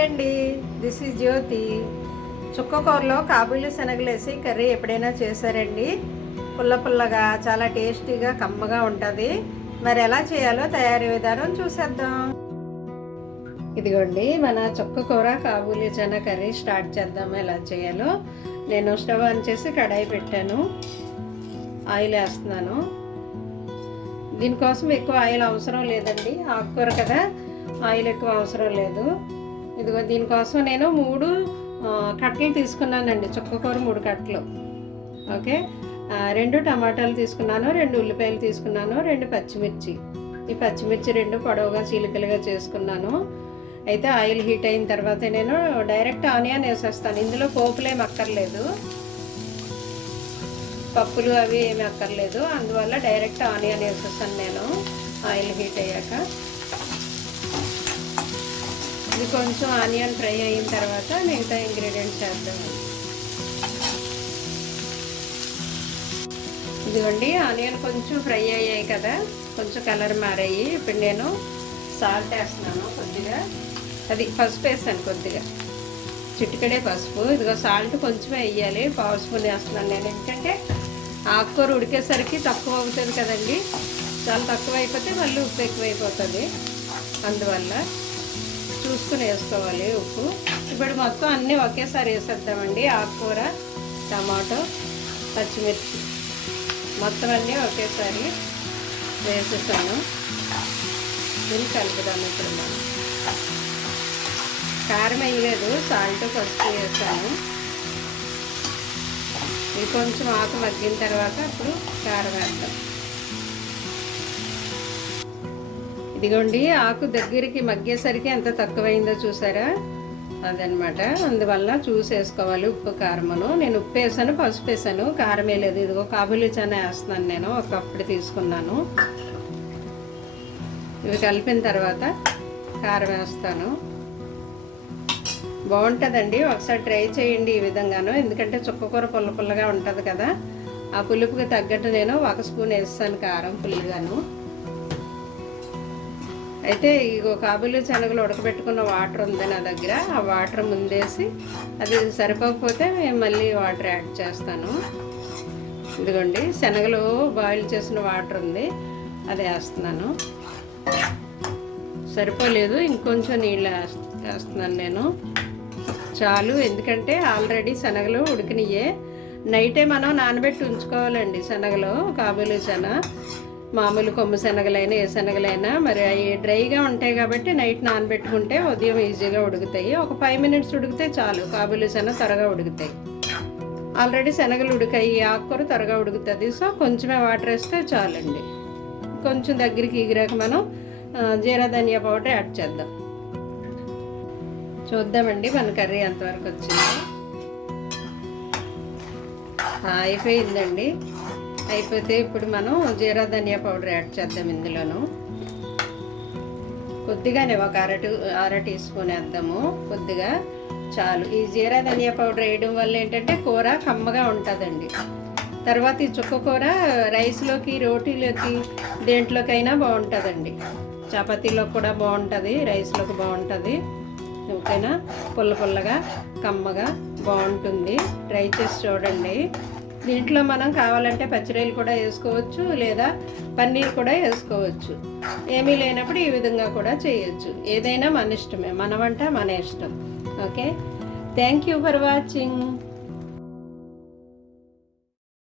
Hi అండి, this is జ్యోతి. చుక్కకూరలో కాబూలి శనగలు వేసి కర్రీ ఎప్పుడైనా చేశారండి? పుల్ల పుల్లగా చాలా టేస్టీగా కమ్మగా ఉంటుంది. మరి ఎలా చేయాలో తయారీ విధానం చూసేద్దాం. ఇదిగోండి మన చుక్కకూర కాబూలి చనా కర్రీ స్టార్ట్ చేద్దాం. ఎలా చేయాలో నేను స్టవ్ ఆన్ చేసి కడాయి పెట్టాను. ఆయిల్ వేస్తున్నాను. దీనికోసం ఎక్కువ ఆయిల్ అవసరం లేదండి, ఆకుకూర కదా, ఆయిల్ ఎక్కువ అవసరం లేదు. ఇదిగో దీనికోసం నేను 3 కట్టలు తీసుకున్నానండి, చుక్కకూర 3 కట్టలు. ఓకే, 2 టమాటాలు తీసుకున్నాను, 2 ఉల్లిపాయలు తీసుకున్నాను, 2 పచ్చిమిర్చి. ఈ పచ్చిమిర్చి 2 పొడవుగా చీలికలుగా చేసుకున్నాను. అయితే ఆయిల్ హీట్ అయిన తర్వాత నేను డైరెక్ట్ ఆనియన్ వేసేస్తాను. ఇందులో పోపులేమి అక్కర్లేదు, పప్పులు అవి ఏమి అక్కర్లేదు. అందువల్ల డైరెక్ట్ ఆనియన్ వేసేస్తాను నేను ఆయిల్ హీట్ అయ్యాక. ఇది కొంచెం ఆనియన్ ఫ్రై అయిన తర్వాత మిగతా ఇంగ్రీడియంట్స్ వేద్దాం. ఇదిగోండి ఆనియన్ కొంచెం ఫ్రై అయ్యాయి కదా, కొంచెం కలర్ మారాయి. ఇప్పుడు నేను సాల్ట్ వేస్తున్నాను కొద్దిగా, అది పసుపు వేస్తాను కొద్దిగా, చిటికడే పసుపు. ఇదిగో సాల్ట్ కొంచెమే వేయాలి, 1/2 స్పూన్ వేస్తున్నాను నేను. ఎందుకంటే ఆకుకూర ఉడికేసరికి తక్కువ అవుతుంది కదండి, చాలా తక్కువ అయిపోతే మళ్ళీ ఉప్పు ఎక్కువైపోతుంది. అందువల్ల చూసుకుని వేసుకోవాలి ఉప్పు. ఇప్పుడు మొత్తం అన్నీ ఒకేసారి వేసేద్దామండి. ఆకుకూర, టమాటో, పచ్చిమిర్చి మొత్తం అన్నీ ఒకేసారి వేసేసాను. దీన్ని కలుపుదాము. ఇప్పుడు మనం కారం వేయలేదు, సాల్ట్ పసుపు వేసాను. ఇది కొంచెం ఆకు మగ్గిన తర్వాత అప్పుడు కారం వేద్దాం. ఇదిగోండి ఆకు దగ్గరికి మగ్గేసరికి ఎంత తక్కువైందో చూసారా, అదనమాట. అందువల్ల చూసి వేసుకోవాలి ఉప్పు కారమును. నేను ఉప్పు వేసాను, పసుపు వేసాను, కారం వేయలేదు. ఇదిగో కాబూలి చనా వేస్తున్నాను నేను, ఒక కప్పుడు తీసుకున్నాను. ఇవి కలిపిన తర్వాత కారం వేస్తాను. బాగుంటుందండి, ఒకసారి ట్రై చేయండి ఈ విధంగాను. ఎందుకంటే చుక్కకూర పుల్ల పుల్లగా ఉంటుంది కదా, ఆ పులుపుకి తగ్గట్టు నేను 1 స్పూన్ వేస్తాను కారం పుల్లిగాను. అయితే ఇగో కాబూలి శనగలు ఉడకబెట్టుకున్న వాటర్ ఉంది నా దగ్గర, ఆ వాటర్ ముందేసి అది సరిపోకపోతే మేము మళ్ళీ వాటర్ యాడ్ చేస్తాను. ఇదిగోండి శనగలు బాయిల్ చేసిన వాటర్ ఉంది, అది వేస్తున్నాను. సరిపోలేదు, ఇంకొంచెం నీళ్ళు వేస్తున్నాను నేను. చాలు, ఎందుకంటే ఆల్రెడీ శనగలు ఉడికినయే. నైటే మనం నానబెట్టి ఉంచుకోవాలండి శనగలు. కాబూలి చనా మామూలు కొమ్ము శనగలైనా ఏ శనగలైనా మరి అవి డ్రైగా ఉంటాయి కాబట్టి నైట్ నానబెట్టుకుంటే ఉదయం ఈజీగా ఉడుకుతాయి. ఒక 5 మినిట్స్ ఉడికితే చాలు, కాబూలి చనా త్వరగా ఉడుకుతాయి. ఆల్రెడీ శనగలు ఉడికాయి, ఆకుకూర త్వరగా ఉడుకుతుంది. సో కొంచెమే వాటర్ వేస్తే చాలండి. కొంచెం దగ్గరికి ఎగిరాక మనం జీరా ధనియా పౌడర్ యాడ్ చేద్దాం. చూద్దామండి మన కర్రీ ఎంతవరకు వచ్చింది. అయిపోయిందండి. అయిపోతే ఇప్పుడు మనం జీరా ధనియా పౌడర్ యాడ్ చేద్దాం. ఇందులోను కొద్దిగానే ఒక అర టీ స్పూన్ వేద్దాము, కొద్దిగా చాలు. ఈ జీరా ధనియా పౌడర్ వేయడం వల్ల ఏంటంటే కూర కమ్మగా ఉంటుందండి. తర్వాత ఈ చుక్కకూర రైస్లోకి, రోటీలోకి, దేంట్లోకైనా బాగుంటుందండి. చపాతీలో కూడా బాగుంటుంది, రైస్లోకి బాగుంటుంది. ఓకేనా, పుల్ల పుల్లగా కమ్మగా బాగుంటుంది. ట్రై చేసి చూడండి. దీంట్లో మనం కావాలంటే పచ్చిరొయ్యలు కూడా వేసుకోవచ్చు, లేదా పన్నీర్ కూడా వేసుకోవచ్చు. ఏమీ లేనప్పుడు ఈ విధంగా కూడా చేయొచ్చు. ఏదైనా మన ఇష్టమే, మన వంట మన ఇష్టం. Okay, thank you for watching.